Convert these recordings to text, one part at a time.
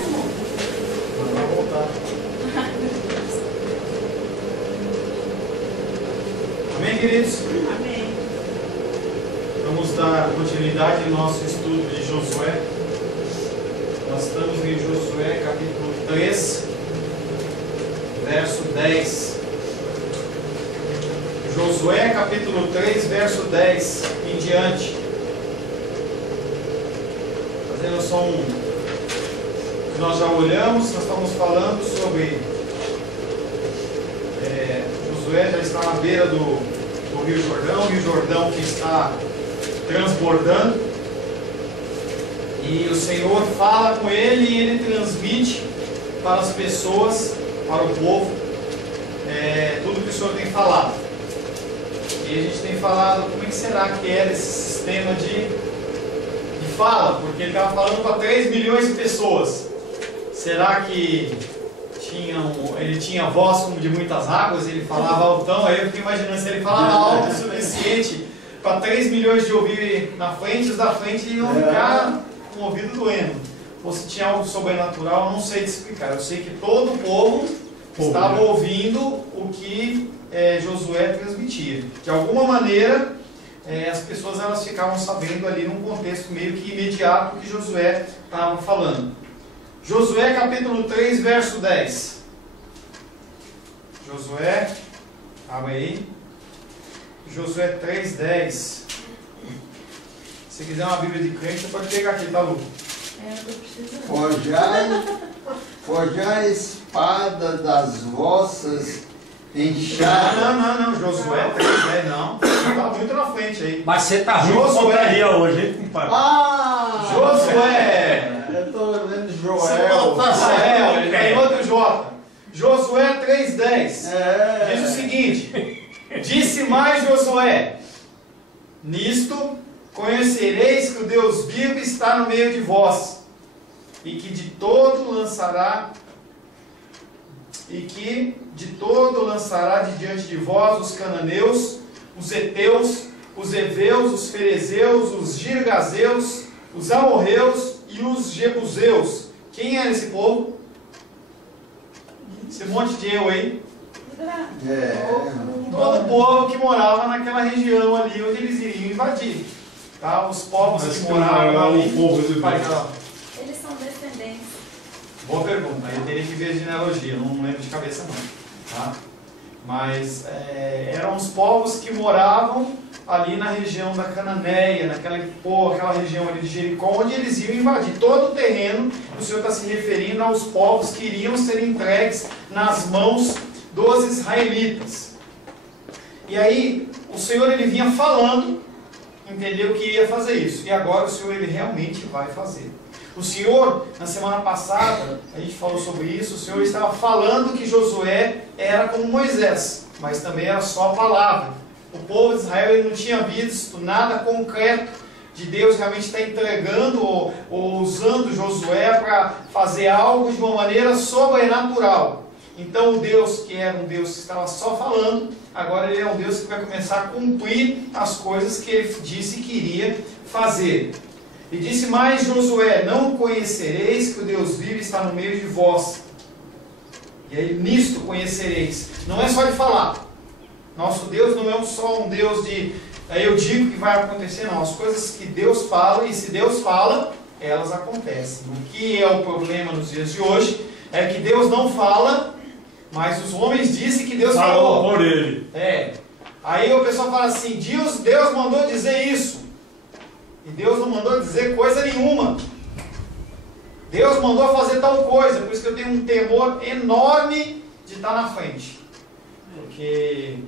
Vai voltar. Amém, queridos? Amém. Vamos dar continuidade ao nosso estudo de Josué. Nós estamos em Josué capítulo 3, verso 10. Josué capítulo 3, verso 10 em diante. Fazendo só que nós já olhamos, nós estamos falando sobre Josué já está na beira do Rio Jordão, o Rio Jordão que está transbordando, e o Senhor fala com ele e ele transmite para as pessoas, para o povo, tudo que o Senhor tem falado. E a gente tem falado como é que será que era esse sistema de fala, porque ele estava falando para 3 milhões de pessoas. Será que ele tinha voz como de muitas águas, ele falava altão? Aí eu fiquei imaginando, se ele falava alto o suficiente para 3 milhões de ouvir na frente, os da frente iam ficar com o ouvido doendo. Ou se tinha algo sobrenatural, eu não sei te explicar. Eu sei que todo o povo estava ouvindo o que Josué transmitia. De alguma maneira, as pessoas elas ficavam sabendo ali num contexto meio que imediato que Josué estava falando. Josué capítulo 3, verso 10. Josué, abre aí. Josué 3, 10. Se quiser uma Bíblia de crente, você pode pegar aqui, tá, Lu? Eu estou precisando. Forjai a espada das vossas enxadas. Não. Josué 3, 10, não. Você tá muito na frente aí. Mas você tá ruim de pontaria hoje, hein, compadre? Josué! Eu estou vendo Você Joel. tá ele tem outro J. Josué 3,10 diz o seguinte: disse mais Josué: nisto conhecereis que o Deus vivo está no meio de vós, e que de todo lançará de diante de vós os cananeus, os heteus, os heveus, os ferezeus, os girgazeus, os amorreus e os jebuseus. Quem era esse povo? Esse monte de eu aí. Todo o povo que morava naquela região ali onde eles iriam invadir. Tá? Os povos que moravam ali. Eles são descendentes. Boa pergunta. Eu teria que ver a genealogia, não lembro de cabeça não. Tá? Mas eram os povos que moravam ali na região da Cananéia, aquela região ali de Jericó, onde eles iam invadir todo o terreno. O Senhor está se referindo aos povos que iriam ser entregues nas mãos dos israelitas. E aí, o Senhor ele vinha falando, entendeu que ia fazer isso. E agora o Senhor ele realmente vai fazer. O Senhor, na semana passada, a gente falou sobre isso, o Senhor estava falando que Josué era como Moisés, mas também era só a palavra. O povo de Israel ele não tinha visto nada concreto de Deus realmente estar entregando ou usando Josué para fazer algo de uma maneira sobrenatural. Então o Deus que era um Deus que estava só falando, agora ele é um Deus que vai começar a cumprir as coisas que ele disse que iria fazer. E disse mais Josué: não conhecereis que o Deus vivo está no meio de vós. E aí nisto conhecereis. Não é só de falar. Nosso Deus não é só um Deus de eu digo que vai acontecer, não. As coisas que Deus fala, e se Deus fala, elas acontecem. O que é o problema nos dias de hoje é que Deus não fala, mas os homens dizem que Deus falou por ele. Aí o pessoal fala assim: Deus mandou dizer isso. E Deus não mandou dizer coisa nenhuma. Deus mandou fazer tal coisa. Por isso que eu tenho um temor enorme de estar na frente. Porque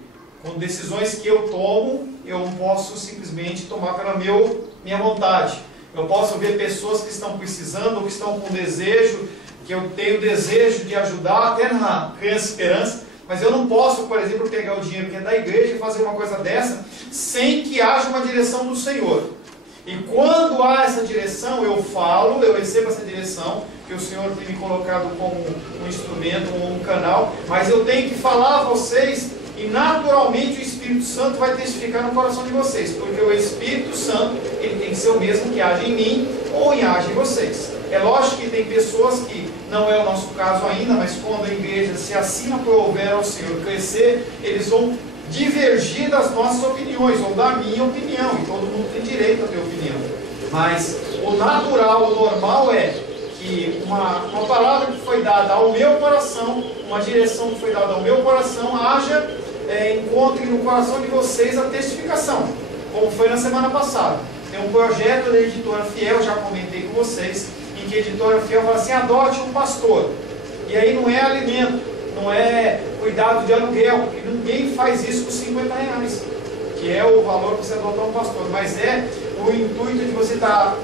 com decisões que eu tomo, eu não posso simplesmente tomar pela minha vontade. Eu posso ver pessoas que estão precisando, ou que estão com desejo, que eu tenho desejo de ajudar, até na criança esperança, mas eu não posso, por exemplo, pegar o dinheiro que é da igreja e fazer uma coisa dessa, sem que haja uma direção do Senhor. E quando há essa direção, eu falo, eu recebo essa direção, que o Senhor tem me colocado como um instrumento, um canal, mas eu tenho que falar a vocês, e naturalmente o Espírito Santo vai testificar no coração de vocês, porque o Espírito Santo, ele tem que ser o mesmo que age em mim, ou age em vocês. É lógico que tem pessoas que, não é o nosso caso ainda, mas quando a igreja se assim aprover ao Senhor crescer, eles vão divergir das nossas opiniões, ou da minha opinião, e todo mundo tem direito a ter opinião. Mas o natural, o normal é que uma palavra que foi dada ao meu coração, uma direção que foi dada ao meu coração, encontre no coração de vocês a testificação, como foi na semana passada. Tem um projeto da Editora Fiel, já comentei com vocês, em que a Editora Fiel fala assim, adote um pastor. E aí não é alimento, não é cuidado de aluguel, porque ninguém faz isso por R$50, que é o valor para você adotar um pastor, mas é o intuito de você estar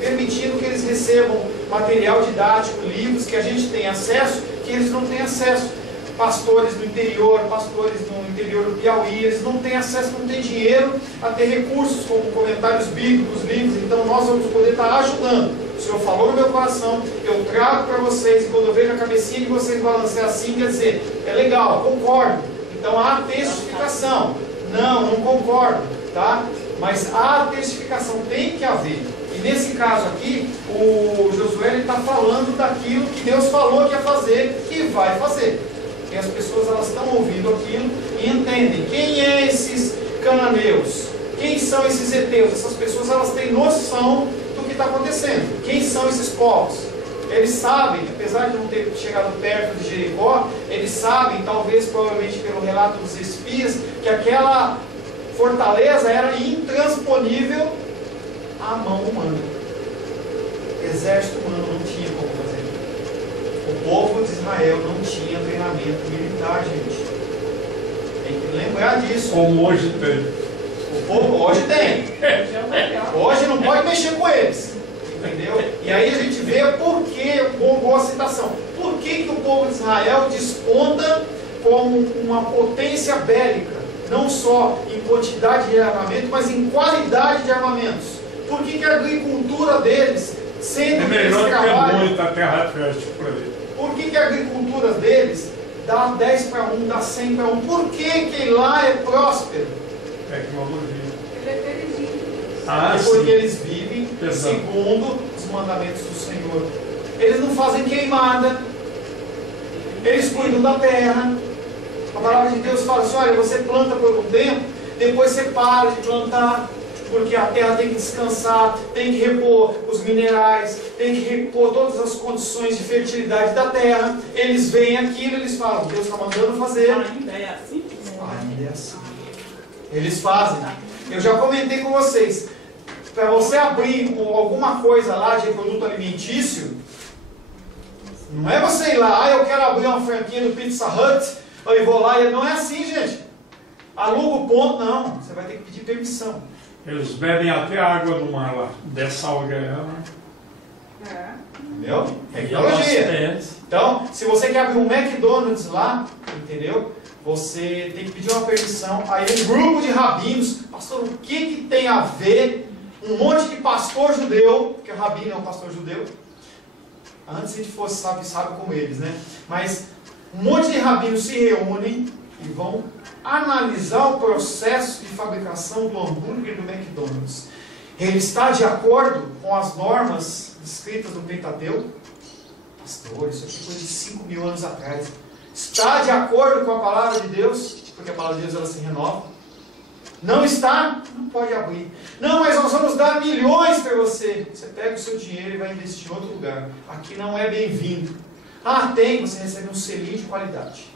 permitindo que eles recebam material didático, livros que a gente tem acesso, que eles não têm acesso. Pastores do interior do Piauí, eles não têm acesso, não têm dinheiro a ter recursos como comentários bíblicos, livros, então nós vamos poder estar ajudando. O Senhor falou no meu coração, eu trago para vocês, e quando eu vejo a cabecinha de vocês balancear assim, quer dizer, é legal, concordo. Então há testificação. Não concordo, tá? Mas a testificação tem que haver. E nesse caso aqui, o Josué está falando daquilo que Deus falou que ia fazer e vai fazer. E as pessoas elas estão ouvindo aquilo e entendem quem é esses cananeus, quem são esses heteus. Essas pessoas elas têm noção do que está acontecendo. Quem são esses povos? Eles sabem, apesar de não ter chegado perto de Jericó, eles sabem, talvez provavelmente pelo relato dos espias, que aquela fortaleza era intransponível à mão humana. Exército humano não tinha como fazer. O povo de Israel não tinha treinamento militar, gente. Tem que lembrar disso. Como hoje tem. O povo hoje tem. Hoje não pode mexer com eles. Entendeu? E aí a gente vê por que, boa citação, por que o povo de Israel desponta como uma potência bélica, não só em quantidade de armamento, mas em qualidade de armamentos. Por que a agricultura deles, sendo que eles trabalham, muita terra fértil por aí. Por que a agricultura deles dá 10 para 1, dá 100 para 1? Por que lá é próspero? Tecnologia. Porque eles vivem segundo os mandamentos do Senhor. Eles não fazem queimada. Eles cuidam da terra. A palavra de Deus fala assim, olha, você planta por um tempo, depois você para de plantar, porque a terra tem que descansar, tem que repor os minerais, tem que repor todas as condições de fertilidade da terra. Eles veem aquilo, eles falam, Deus está mandando fazer. Ainda é assim? Ainda é assim. Eles fazem. Eu já comentei com vocês, para você abrir alguma coisa lá de produto alimentício, não é você ir lá, eu quero abrir uma franquia no Pizza Hut, eu vou lá, e não é assim, gente. Aluga o ponto, não. Você vai ter que pedir permissão. Eles bebem até a água do mar lá, dessalga. Entendeu? Tecnologia. Então, se você quer abrir um McDonald's lá, entendeu? Você tem que pedir uma permissão. Aí um grupo de rabinos, pastor, o que tem a ver um monte de pastor judeu, porque o rabino é um pastor judeu, antes a gente fosse sabe como eles, né? Mas um monte de rabinos se reúnem e vão analisar o processo de fabricação do hambúrguer do McDonald's. Ele está de acordo com as normas descritas no Pentateuco? Pastor, isso aqui foi de 5.000 anos atrás. Está de acordo com a palavra de Deus? Porque a palavra de Deus ela se renova. Não está? Não pode abrir. Não, mas nós vamos dar milhões para você. Você pega o seu dinheiro e vai investir em outro lugar. Aqui não é bem-vindo. Ah, tem, você recebe um selinho de qualidade.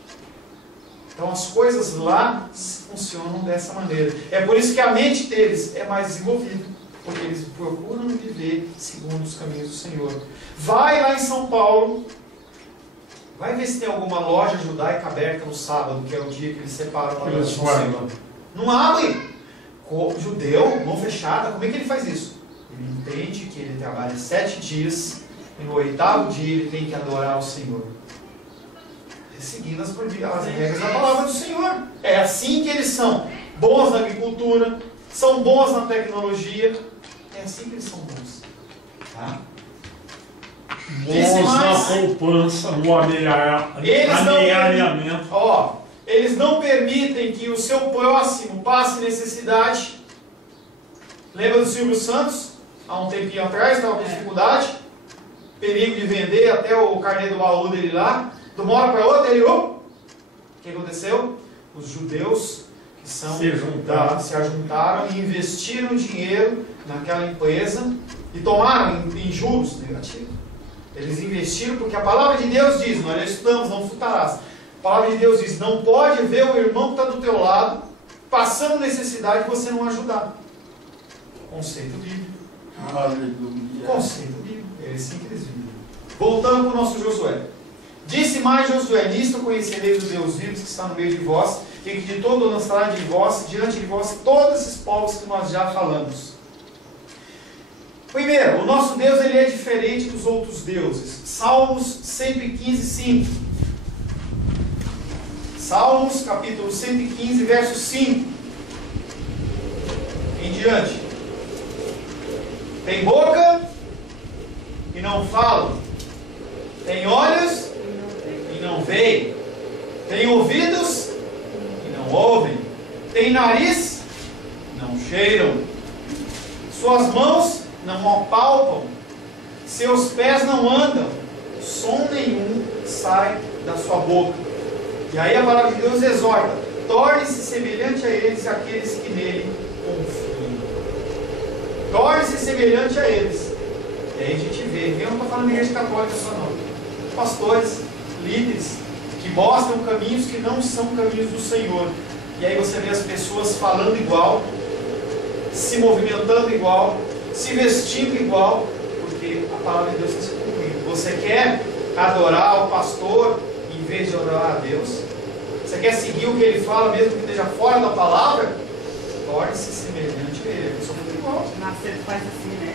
Então as coisas lá funcionam dessa maneira. É por isso que a mente deles é mais desenvolvida, porque eles procuram viver segundo os caminhos do Senhor. Vai lá em São Paulo, vai ver se tem alguma loja judaica aberta no sábado, que é o dia que eles separam para o Senhor. Não abre. Judeu, mão fechada, como é que ele faz isso? Ele entende que ele trabalha 7 dias, e no 8º dia ele tem que adorar o Senhor. Seguindo as regras da palavra do Senhor. É assim que eles são bons na agricultura, são bons na tecnologia, é assim que eles são bons. Tá? Bons na poupança, no amealhamento. Eles não permitem que o seu próximo passe necessidade. Lembra do Silvio Santos? Há um tempinho atrás, estava com dificuldade. perigo de vender até o carnê do baú dele lá. De uma hora para outra, ele, o que aconteceu? Os judeus que se ajuntaram e investiram dinheiro naquela empresa e tomaram em juros negativos. Eles investiram porque a palavra de Deus diz, nós já estudamos, não furtarás. A palavra de Deus diz, não pode ver o irmão que está do teu lado passando necessidade e você não ajudar. Conceito bíblico. Aleluia. Conceito bíblico. É assim que eles vivem. Voltando para o nosso Josué. Disse mais Josué, nisto conhecereis o Deus vivo que está no meio de vós, e que de todo lançará diante de vós todos esses povos que nós já falamos. Primeiro, o nosso Deus ele é diferente dos outros deuses. Salmos 115, 5. Salmos capítulo 115, verso 5. Em diante. Tem boca e não fala. Tem olhos e não veem. Tem ouvidos e não ouvem. Tem nariz e não cheiram. Suas mãos não apalpam. Seus pés não andam. Som nenhum sai da sua boca. E aí a palavra de Deus exorta: torne-se semelhante a eles, aqueles que nele confiam. Torne-se semelhante a eles. E aí a gente vê, eu não estou falando de igreja católica só não. Pastores, líderes, que mostram caminhos que não são caminhos do Senhor. E aí você vê as pessoas falando igual, se movimentando igual, se vestindo igual, porque a palavra de Deus está se cumprindo. Você quer adorar o pastor em vez de adorar a Deus? Você quer seguir o que ele fala, mesmo que esteja fora da palavra? Torne-se semelhante a ele. Eu sou muito igual. Nascer faz assim, né?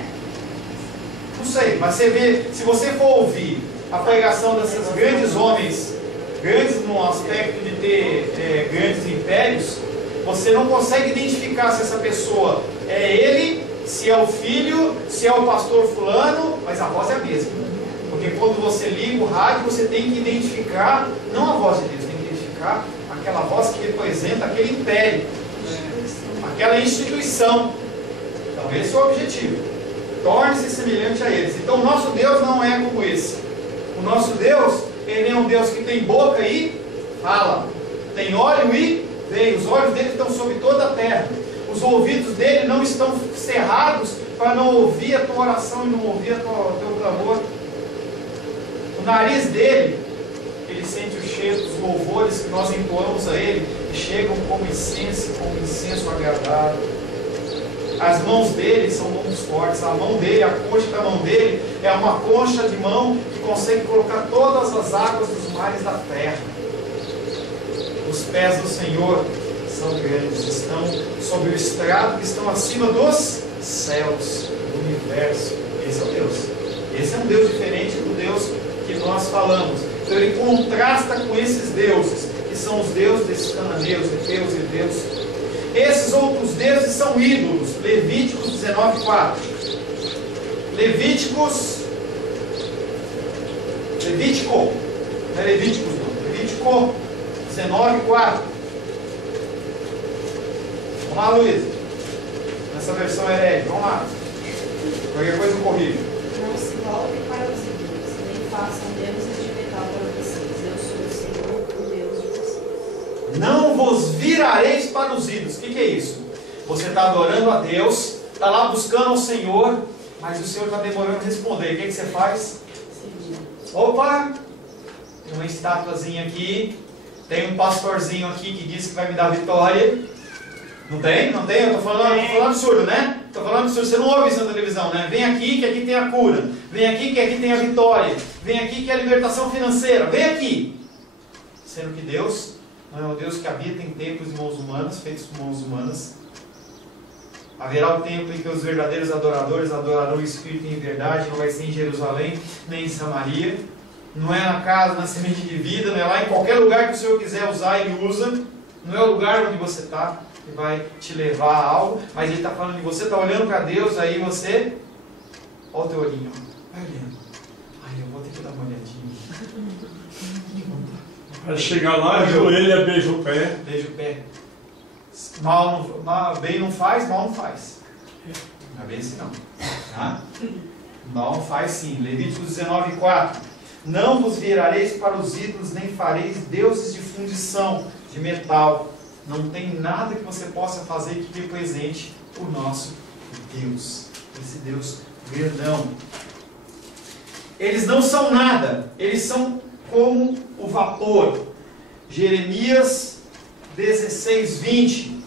Não sei, mas você vê, se você for ouvir a pregação desses grandes homens, grandes no aspecto de ter grandes impérios, você não consegue identificar se essa pessoa é ele, se é o filho, se é o pastor fulano, mas a voz é a mesma. Porque quando você liga o rádio, você tem que identificar, não a voz de Deus, tem que identificar aquela voz que representa aquele império, aquela instituição. Então esse é o objetivo. Torne-se semelhante a eles. Então o nosso Deus não é como esse. O nosso Deus, ele é um Deus que tem boca e fala, tem olho e vê. Os olhos dele estão sobre toda a terra. Os ouvidos dele não estão cerrados para não ouvir a tua oração e não ouvir o teu clamor. O nariz dele, ele sente o cheiro dos louvores que nós entoamos a ele, que chegam como incenso agradável. As mãos dele são mãos fortes. A mão dele, a concha da mão dele é uma concha de mão que consegue colocar todas as águas dos mares da terra. Os pés do Senhor são grandes, estão sobre o estrado que estão acima dos céus, do universo. Esse é o Deus. Esse é um Deus diferente do Deus que nós falamos. Então ele contrasta com esses deuses, que são os deuses desses cananeus, heteus, hebreus. Esses outros deuses são ídolos. Levíticos 19:4. Levítico, não é Levíticos não. Levítico 19:4. Vamos lá, Luiz. Nessa versão herética. Vamos lá. Qualquer coisa eu corrijo. Não se voltem para os ídolos, nem façam deuses de metal para vocês. Eu sou o Senhor, o Deus de vocês. Não vos virareis para os ídolos. O que é isso? Você está adorando a Deus, está lá buscando ao Senhor, mas o Senhor está demorando a responder. O que você faz? Opa! Tem uma estatuazinha aqui, tem um pastorzinho aqui que diz que vai me dar vitória. Não tem? Não tem? Eu estou falando absurdo, né? Estou falando absurdo. Você não ouve isso na televisão, né? Vem aqui que aqui tem a cura. Vem aqui que aqui tem a vitória. Vem aqui que é a libertação financeira. Vem aqui. Sendo que Deus não é o Deus que habita em templos de mãos humanas, feitos por mãos humanas. Haverá o tempo em que os verdadeiros adoradores adorarão o Espírito em verdade. Não vai ser em Jerusalém, nem em Samaria. Não é na casa, na semente de vida. Não é lá em qualquer lugar que o Senhor quiser usar, Ele usa. Não é o lugar onde você está que vai te levar a algo. Mas Ele está falando de você, está olhando para Deus, aí você... Olha o teu olhinho. Vai olhando. Ai, eu vou ter que dar uma olhadinha. Vai chegar lá, ajoelha, beija o pé. Beija o pé. Bem não faz, mal não faz. Não é bem assim não. Tá? Não, faz sim. Levíticos 19:4. Não vos virareis para os ídolos, nem fareis deuses de fundição, de metal. Não tem nada que você possa fazer que represente o nosso Deus. Esse Deus verdão. Eles não são nada. Eles são como o vapor. Jeremias 16:20.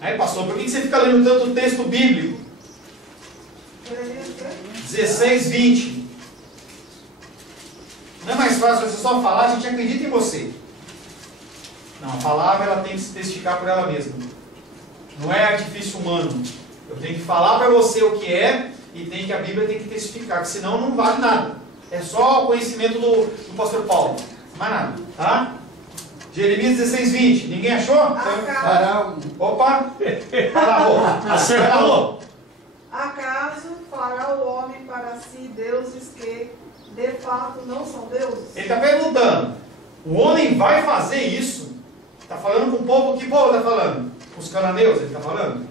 Aí, pastor, por que você fica lendo tanto texto bíblico? 16:20. Não é mais fácil você só falar, a gente acredita em você. Não, a palavra ela tem que se testificar por ela mesma. Não é artifício humano. Eu tenho que falar para você o que é e a Bíblia tem que testificar, porque senão não vale nada. É só o conhecimento do pastor Paulo. Mais nada, tá? Jeremias 16:20. Ninguém achou? Opa! Acertou! Acaso fará o homem para si deuses que de fato não são deuses? Ele está perguntando: o homem vai fazer isso? Está falando com o povo, que povo está falando? Com os cananeus ele está falando?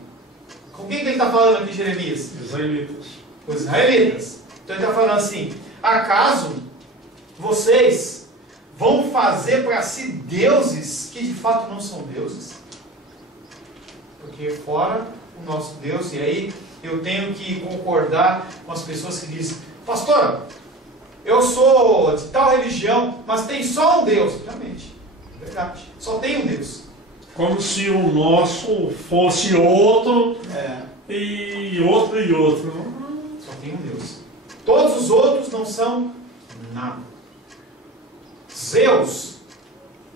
Com quem que ele está falando aqui, Jeremias? Israelitas. Os israelitas. Então ele está falando assim: acaso vocês vão fazer para si deuses que de fato não são deuses? Porque fora o nosso Deus, e aí eu tenho que concordar com as pessoas que dizem: pastor, eu sou de tal religião, mas tem só um Deus. Realmente, é verdade, só tem um Deus. Como se o nosso fosse outro, e outro e outro. Só tem um Deus. Todos os outros não são nada. Zeus,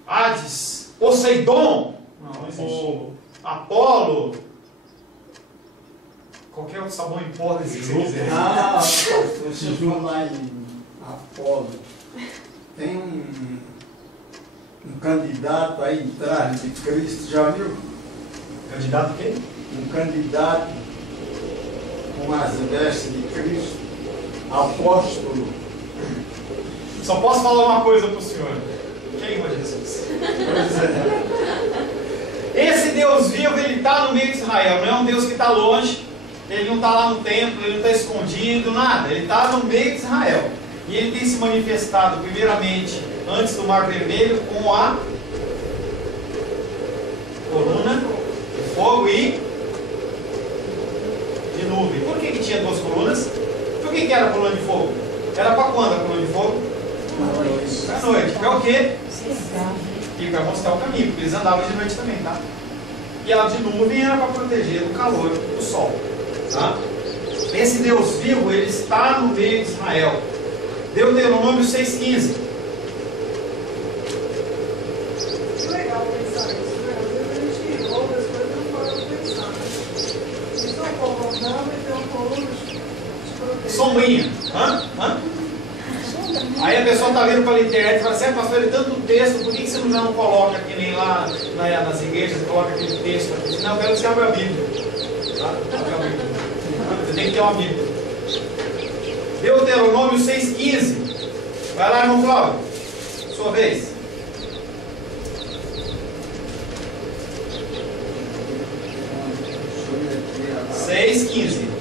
Hades, Poseidon, não existe. Apolo, qualquer outro sabão em pó desse que você quiser. Se eu falar em Apolo, tem um candidato a entrar de Cristo, já viu? Candidato quem? Um candidato com as vestes de Cristo, apóstolo. Só posso falar uma coisa para o senhor. Quem é Jesus? Esse Deus vivo, ele está no meio de Israel. Não é um Deus que está longe. Ele não está lá no templo, ele não está escondido, nada. Ele está no meio de Israel. E ele tem se manifestado, primeiramente, antes do Mar Vermelho, com a coluna de fogo e de nuvem. Por que tinha duas colunas? Por que era a coluna de fogo? Era para quando a coluna de fogo? À noite. Para o quê? E para mostrar o caminho, porque eles andavam de noite também, tá? E a de nuvem era para proteger do calor do sol, tá? Esse Deus vivo, ele está no meio de Israel. Deuteronômio 6,15. Que legal pensar isso, né? Às vezes a gente ouve as coisas e não pode pensar. Então, o povo andando e tem um coluna de proteger. Sombrinha. Hã? Aí a pessoa está vendo pela internet e fala assim: pastor, ele tanto texto, por que você não coloca aqui nem lá nas igrejas, coloca aquele texto aqui? Não, eu quero que você abra a Bíblia. Tá? Abra a Bíblia. Você tem que ter uma Bíblia. Deuteronômio 6,15. Vai lá, irmão Cláudio. Sua vez. Deixa 6,15.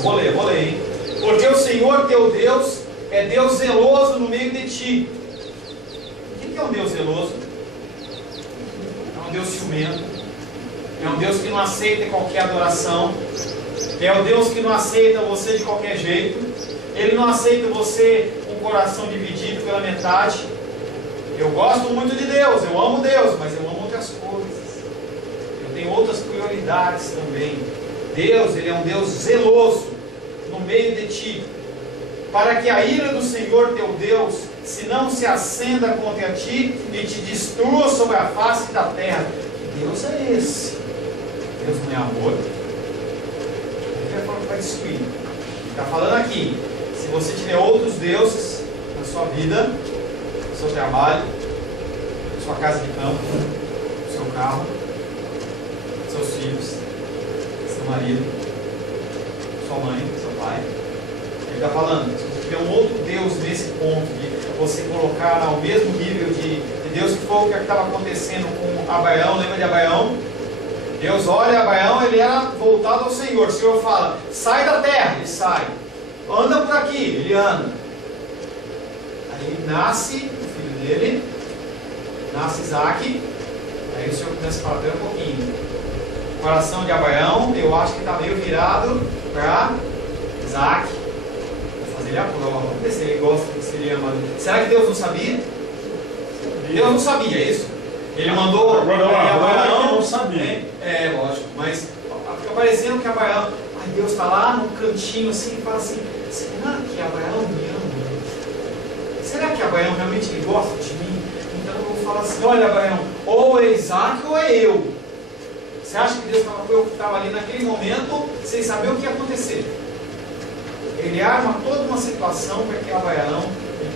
Vou ler, hein? Porque o Senhor teu Deus é Deus zeloso no meio de ti. O que é um Deus zeloso? É um Deus ciumento. É um Deus que não aceita qualquer adoração. É um Deus que não aceita você de qualquer jeito. Ele não aceita você com o coração dividido pela metade. Eu gosto muito de Deus, eu amo Deus, mas eu amo outras coisas. Eu tenho outras prioridades também. Deus, Ele é um Deus zeloso no meio de ti, para que a ira do Senhor teu Deus se não se acenda contra ti e te destrua sobre a face da terra. Que Deus é esse? Deus não é amor? Ele vai falar que vai destruir. Ele está falando aqui: se você tiver outros deuses na sua vida, no seu trabalho, na sua casa de campo, no seu carro, seus filhos, seu marido, sua mãe, seu pai, Ele está falando, se você tiver um outro Deus nesse ponto, de você colocar ao mesmo nível de Deus, que foi o que estava acontecendo com Abraão, lembra de Abraão? Deus olha Abraão, ele era voltado ao Senhor. O Senhor fala, sai da terra, ele sai. Anda por aqui, ele anda. Aí nasce o filho dele, nasce Isaac. Aí o Senhor começa a falar, pera um pouquinho. O coração de Abraão, eu acho que está meio virado para Isaac. Vai fazer ele a prova, vamos ver se ele gosta, se ele ama. Será que Deus não sabia? Deus não sabia isso. Ele mandou Abraão não sabia. Lógico, mas fica parecendo que Abraão, Deus está lá num cantinho assim e fala assim, será que Abraão me ama? Será que Abraão realmente gosta de mim? Então eu vou falar assim, olha Abraão, ou é Isaac ou é eu. Você acha que Deus estava ali naquele momento sem saber o que ia acontecer? Ele arma toda uma situação para que Abraão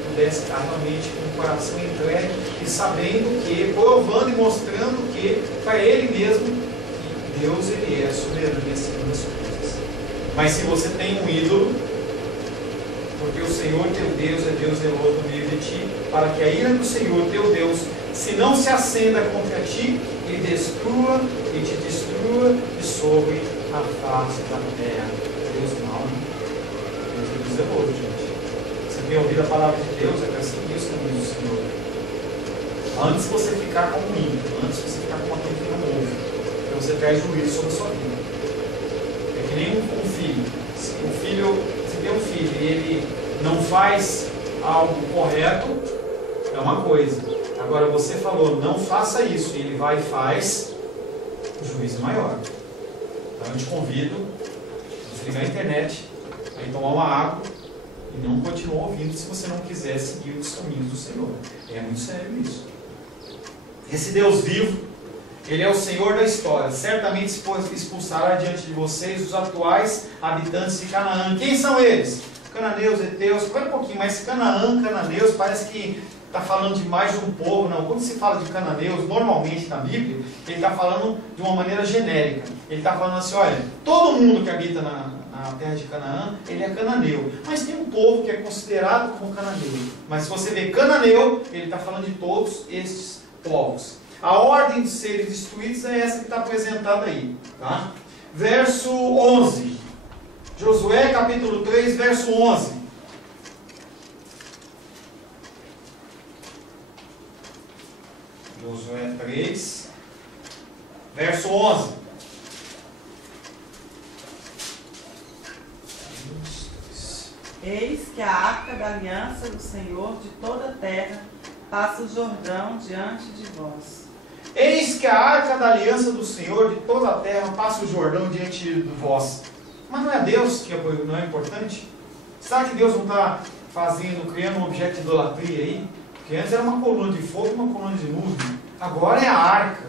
pudesse estar realmente com o coração entregue e sabendo que, provando e mostrando que, para ele mesmo, que Deus ele é soberano em cima das coisas. Mas se você tem um ídolo, porque o Senhor teu Deus é Deus zeloso no meio de ti, para que a ira do Senhor teu Deus, se não se acenda contra ti, e destrua e te destrua de sobre a face da terra. Deus mau, né? Deus é Deus zeloso, gente. Você tem ouvido a palavra de Deus, é para seguir os caminhos do Senhor. Antes você ficar como um ímpio, antes você ficar como aquele que não ouve, para você ter juízo sobre a sua vida. É que nem um filho. Se tem um filho e ele não faz algo correto, é uma coisa. Agora você falou, não faça isso, e ele vai e faz, o juízo é maior. Então eu te convido a desligar a internet, a ir tomar uma água e não continuar ouvindo se você não quiser seguir os caminhos do Senhor. É muito sério isso. Esse Deus vivo, Ele é o Senhor da história. Certamente expulsará diante de vocês os atuais habitantes de Canaã. Quem são eles? Cananeus, heteus. Espera um pouquinho, mas Canaã, cananeus, parece que está falando de mais de um povo. Não, quando se fala de cananeus, normalmente na Bíblia, ele está falando de uma maneira genérica. Ele está falando assim, olha, todo mundo que habita na terra de Canaã, ele é cananeu. Mas tem um povo que é considerado como cananeu. Mas se você vê cananeu, ele está falando de todos estes povos. A ordem de serem destruídos é essa que está apresentada aí. Tá? Verso 11. Josué capítulo 3, verso 11. Josué 3, verso 11. Eis que a arca da aliança do Senhor de toda a terra passa o Jordão diante de vós. Eis que a arca da aliança do Senhor de toda a terra passa o Jordão diante de vós. Mas não é Deus que não é importante? Será que Deus não está criando um objeto de idolatria aí? Porque antes era uma coluna de fogo e uma coluna de nuvem. Agora é a arca.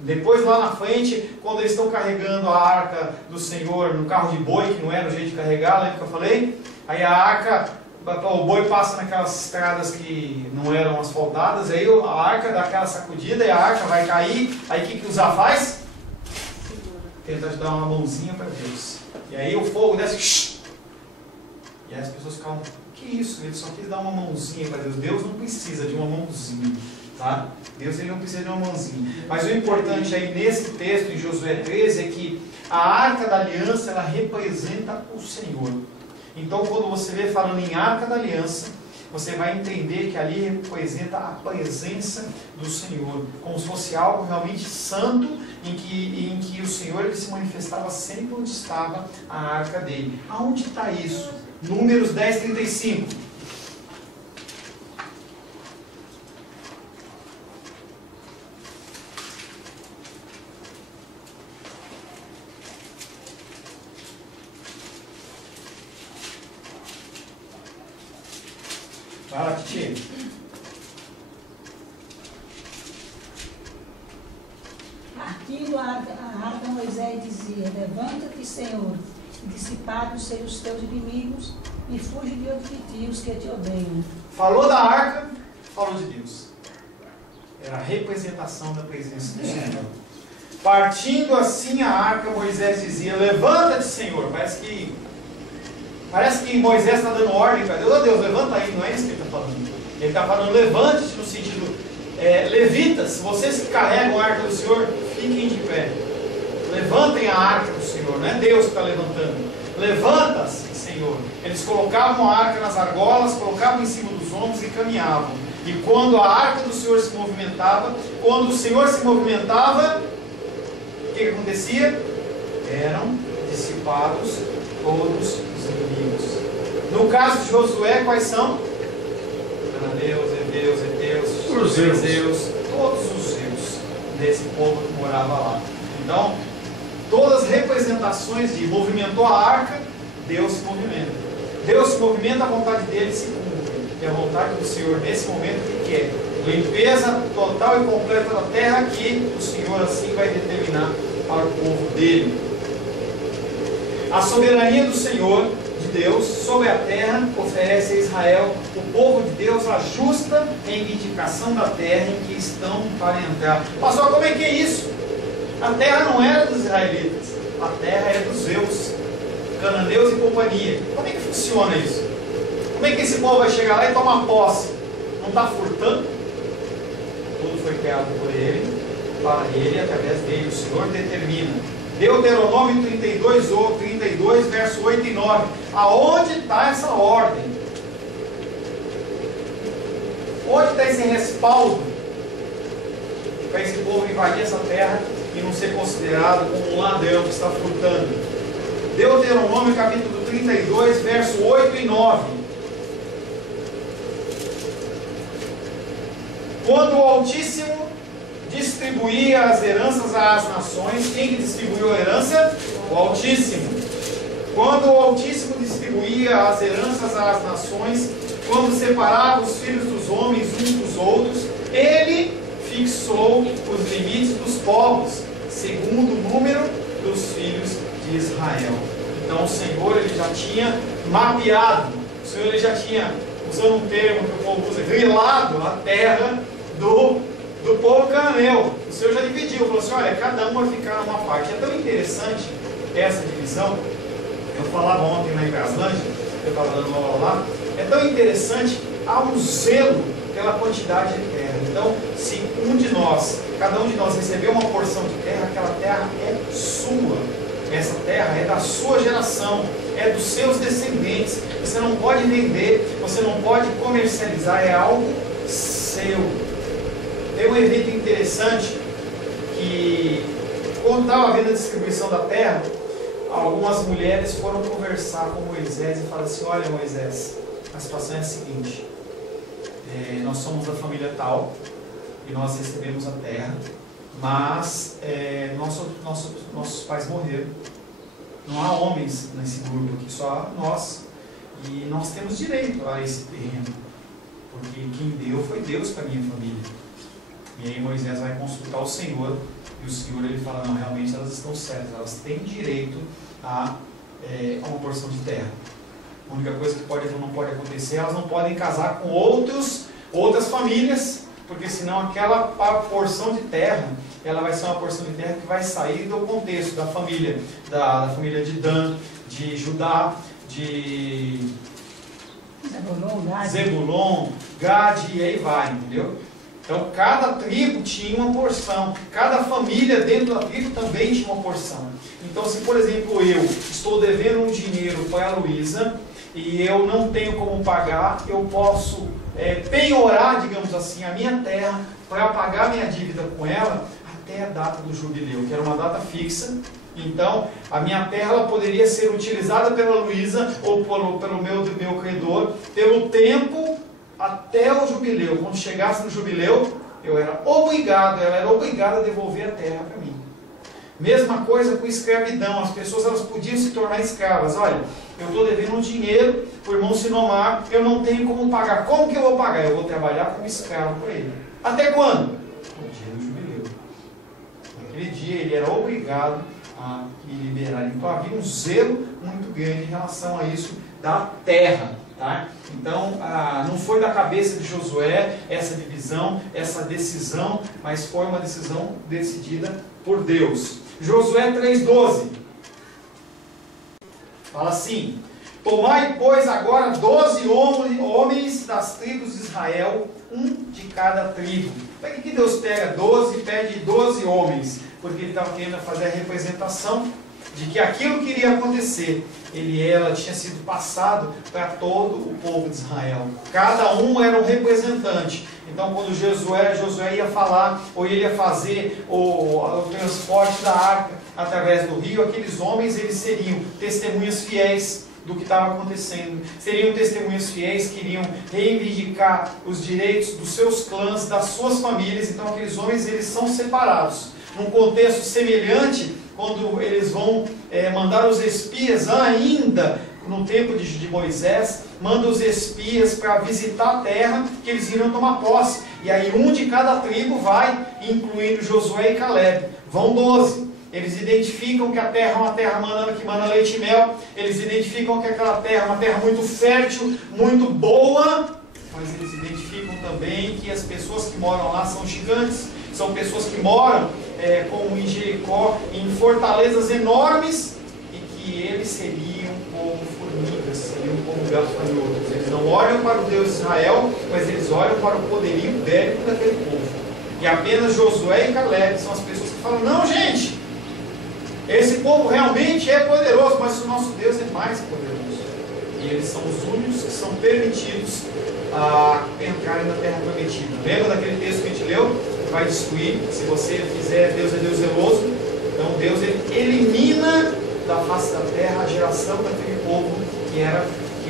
Depois lá na frente, quando eles estão carregando a arca do Senhor no carro de boi, que não era o jeito de carregar, lembra que eu falei? Aí a arca, o boi passa naquelas estradas que não eram asfaltadas, aí a arca dá aquela sacudida e a arca vai cair. Aí o que o Zá faz? Tenta dar uma mãozinha para Deus. E aí o fogo desce. E aí as pessoas ficam, que isso? Ele só quis dar uma mãozinha para Deus. Deus não precisa de uma mãozinha. Tá? Deus ele não precisa de uma mãozinha. Mas o importante aí nesse texto, em Josué 13, é que a arca da aliança, ela representa o Senhor. Então quando você vê falando em arca da aliança, você vai entender que ali representa a presença do Senhor, como se fosse algo realmente santo, em que o Senhor ele se manifestava sempre onde estava a arca dele. Aonde está isso? Números 10, 35. Fala, Titi. Partindo a arca, Moisés dizia: levanta-te, Senhor, e dissipai os teus inimigos, e fuge diante de ti os que te odeiam. Falou da arca, falou de Deus. Era a representação da presença do Senhor. Partindo assim a arca, Moisés dizia: levanta-te, Senhor. Parece que Parece que Moisés está dando ordem para Deus. Ô Deus, levanta aí, não é isso que ele está falando. Ele está falando, levante-te no sentido, levitas, vocês que carregam a arca do Senhor, fiquem de pé. Levantem a arca do Senhor, não é Deus que está levantando. Levanta-se, Senhor. Eles colocavam a arca nas argolas, colocavam em cima dos ombros e caminhavam. E quando a arca do Senhor se movimentava, quando o Senhor se movimentava, o que acontecia? Eram dissipados todos os inimigos. No caso de Josué, quais são? Cananeus, heveus, Zeus, todos os Zeus desse povo que morava lá. Então, todas as representações de movimentou a arca, Deus se movimenta. Deus se movimenta, a vontade dele se cumpre. E a vontade do Senhor nesse momento que é limpeza total e completa da terra, que o Senhor assim vai determinar para o povo dele. A soberania do Senhor, de Deus, sobre a terra, oferece a Israel, o povo de Deus, a justa reivindicação da terra em que estão para entrar. Pastor, como é que é isso? A terra não era dos israelitas, a terra é dos Zeus, cananeus e companhia. Como é que funciona isso? Como é que esse povo vai chegar lá e tomar posse? Não está furtando? Tudo foi criado por ele, para ele e através dele. O Senhor determina. Deuteronômio 32, verso 8 e 9. Aonde está essa ordem? Onde está esse respaldo para esse povo invadir essa terra e não ser considerado como um ladrão que está furtando? Deuteronômio capítulo 32, verso 8 e 9. Quando o Altíssimo distribuía as heranças às nações, quem que distribuiu a herança? O Altíssimo. Quando o Altíssimo distribuía as heranças às nações, quando separava os filhos dos homens uns dos outros, ele fixou os limites dos povos, segundo o número dos filhos de Israel. Então o Senhor ele já tinha mapeado, o Senhor ele já tinha, usando um termo que o povo usa, grilado a terra do povo cananeu. O Senhor já dividiu, falou assim, olha, cada um vai ficar numa parte. É tão interessante essa divisão. Eu falava ontem na Ibraslândia, eu estava dando aula lá, é tão interessante, há um zelo pela quantidade de terra. Então, se cada um de nós receber uma porção de terra, aquela terra é sua. Essa terra é da sua geração, é dos seus descendentes. Você não pode vender, você não pode comercializar, é algo seu. Tem um evento interessante que, quando estava havendo a distribuição da terra, algumas mulheres foram conversar com Moisés e falaram assim, olha Moisés, a situação é a seguinte, nós somos da família tal e nós recebemos a terra, mas nossos pais morreram, não há homens nesse grupo aqui, só nós, e nós temos direito a esse terreno, porque quem deu foi Deus para a minha família. E aí Moisés vai consultar o Senhor, e o Senhor ele fala, não, realmente elas estão certas, elas têm direito a uma porção de terra. A única coisa que não pode acontecer, elas não podem casar com outras famílias, porque senão aquela porção de terra, ela vai ser uma porção de terra que vai sair do contexto da família de Dan, de Judá, de Zebulon, Gade, e aí vai, entendeu? Então cada tribo tinha uma porção, cada família dentro da tribo também tinha uma porção. Então se por exemplo eu estou devendo um dinheiro para a Luísa e eu não tenho como pagar, eu posso penhorar, digamos assim, a minha terra para pagar minha dívida com ela até a data do jubileu, que era uma data fixa. Então a minha terra ela poderia ser utilizada pela Luísa ou pelo meu credor pelo tempo até o jubileu. Quando chegasse no jubileu, ela era obrigada a devolver a terra para mim. Mesma coisa com escravidão, as pessoas elas podiam se tornar escravas. Olha, eu estou devendo um dinheiro para o irmão Sinomar, eu não tenho como pagar. Como que eu vou pagar? Eu vou trabalhar como escravo para ele. Até quando? No dia do jubileu. Naquele dia ele era obrigado a me liberar. Então havia um zelo muito grande em relação a isso da terra. Tá? Então, não foi da cabeça de Josué essa divisão, essa decisão, mas foi uma decisão decidida por Deus. Josué 3,12 fala assim: Tomai, pois, agora 12 homens das tribos de Israel, um de cada tribo. Por que Deus pega 12 e pede 12 homens? Porque ele estava querendo fazer a representação de que aquilo que iria acontecer, ela tinha sido passado para todo o povo de Israel. Cada um era um representante. Então, quando Josué ia falar, ou ele ia fazer o transporte da arca através do rio, aqueles homens eles seriam testemunhas fiéis do que estava acontecendo. Seriam testemunhas fiéis que iriam reivindicar os direitos dos seus clãs, das suas famílias. Então, aqueles homens eles são separados. Num contexto semelhante, quando eles vão mandar os espias ainda no tempo de Moisés, manda os espias para visitar a terra que eles iriam tomar posse. E aí um de cada tribo vai, incluindo Josué e Caleb. Vão 12. Eles identificam que a terra é uma terra que mana leite e mel. Eles identificam que aquela terra é uma terra muito fértil, muito boa. Mas eles identificam também que as pessoas que moram lá são gigantes. São pessoas que moram como em Jericó, em fortalezas enormes, e que eles seriam como formigas, seriam como gafanhotos. Eles não olham para o Deus de Israel, mas eles olham para o poderio bélico daquele povo. E apenas Josué e Caleb são as pessoas que falam: não, gente, esse povo realmente é poderoso, mas o nosso Deus é mais poderoso. E eles são os únicos que são permitidos a entrarem na terra prometida. Lembra daquele texto que a gente leu? Vai destruir, se você fizer, Deus é Deus zeloso. Então Deus ele elimina da face da terra a geração daquele povo que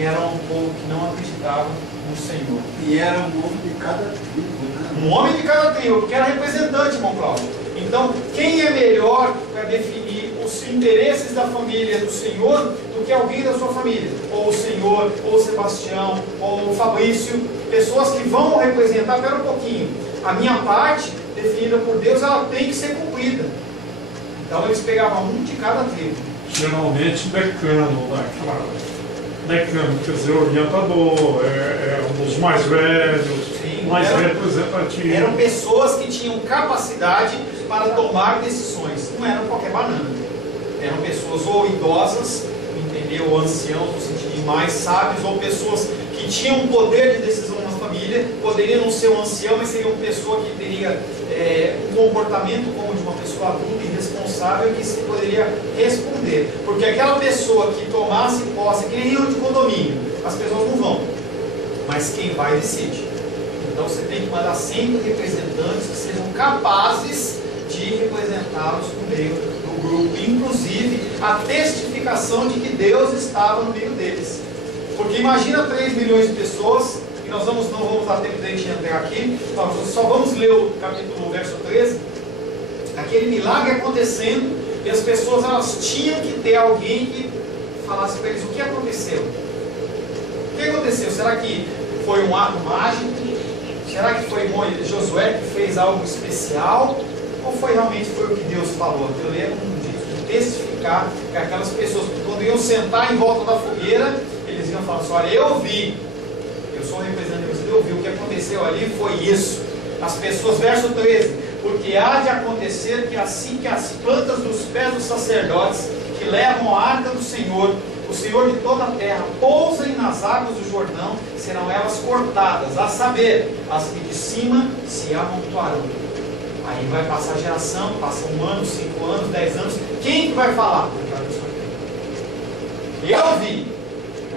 era um povo que não acreditava no Senhor. E era um homem de cada tribo, né? Um homem de cada tribo, porque era representante, irmão Cláudio. Então, quem é melhor para definir os interesses da família do Senhor do que alguém da sua família? Ou o Senhor, ou o Sebastião, ou o Fabrício, pessoas que vão representar. Espera um pouquinho. A minha parte, definida por Deus, ela tem que ser cumprida. Então eles pegavam um de cada tribo. Geralmente decano, decano, quer dizer, orientador, um dos mais velhos, sim, mais representativos. Eram pessoas que tinham capacidade para tomar decisões. Não eram qualquer banana. Eram pessoas ou idosas, entendeu? Ou anciãos, no sentido de mais sábios, ou pessoas que tinham poder de decisão na família. Poderia não ser um ancião, mas seria uma pessoa que teria um comportamento como de uma pessoa adulta e responsável, que se poderia responder. Porque aquela pessoa que tomasse posse, que nem reunião de condomínio, as pessoas não vão, mas quem vai decide. Então você tem que mandar sempre representantes que sejam capazes de representá-los no meio do grupo, inclusive a testificação de que Deus estava no meio deles. Porque imagina 3 milhões de pessoas, e nós não vamos dar tempo de a gente entrar aqui, nós só vamos ler o capítulo, verso 13, aquele milagre acontecendo, e as pessoas elas tinham que ter alguém que falasse para eles o que aconteceu. O que aconteceu? Será que foi um ato mágico? Será que foi Josué que fez algo especial? Ou realmente foi o que Deus falou? Aquilo é um jeito de testificar que aquelas pessoas, quando iam sentar em volta da fogueira, eles iam falar assim: olha, eu vi, eu sou o representante de vocês, eu vi, o que aconteceu ali foi isso. As pessoas, verso 13, porque há de acontecer que assim que as plantas dos pés dos sacerdotes que levam a arca do Senhor, o Senhor de toda a terra, pousem nas águas do Jordão, serão elas cortadas, a saber, as que de cima se amontoarão. Aí vai passar a geração, passa 1 ano, 5 anos, 10 anos, quem que vai falar? Eu vi.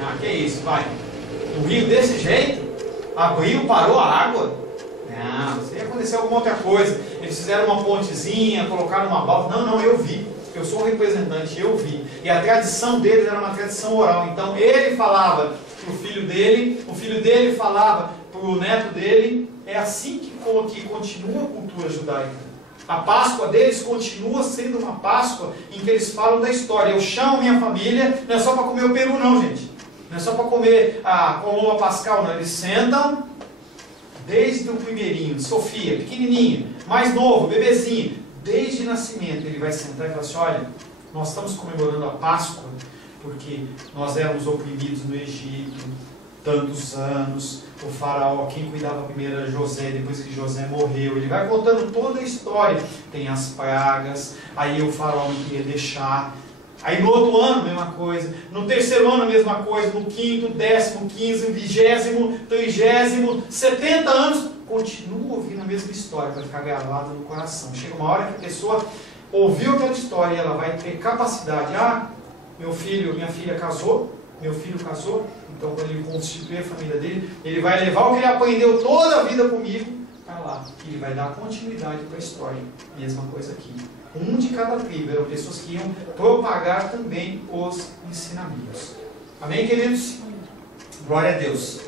Ah, que isso, vai. O rio desse jeito, abriu, parou a água. Não, isso ia acontecer alguma outra coisa. Eles fizeram uma pontezinha, colocaram uma balsa. Não, eu vi. Eu sou o representante, eu vi. E a tradição deles era uma tradição oral. Então ele falava para o filho dele falava para o neto dele. É assim que continua a cultura judaica. A Páscoa deles continua sendo uma Páscoa em que eles falam da história. Eu chamo minha família, não é só para comer o peru não, gente. Não é só para comer a colomba pascal, não. Eles sentam desde o primeirinho, Sofia, pequenininha, mais novo, bebezinho. Desde o nascimento ele vai sentar e falar assim: olha, nós estamos comemorando a Páscoa porque nós éramos oprimidos no Egito tantos anos. O faraó, quem cuidava primeiro era José, depois que José morreu. Ele vai contando toda a história. Tem as pragas, aí o faraó não queria deixar. Aí no outro ano, mesma coisa. No terceiro ano, mesma coisa. No quinto, 10º, 15º, 20º, 30º, 70 anos, continua ouvindo a mesma história para ficar gravada no coração. Chega uma hora que a pessoa ouviu aquela história e ela vai ter capacidade. Ah, meu filho, minha filha casou, meu filho casou, então quando ele constituir a família dele, ele vai levar o que ele aprendeu toda a vida comigo para lá. E ele vai dar continuidade para a história. Mesma coisa aqui. Um de cada tribo, eram pessoas que iam propagar também os ensinamentos. Amém, queridos? Glória a Deus.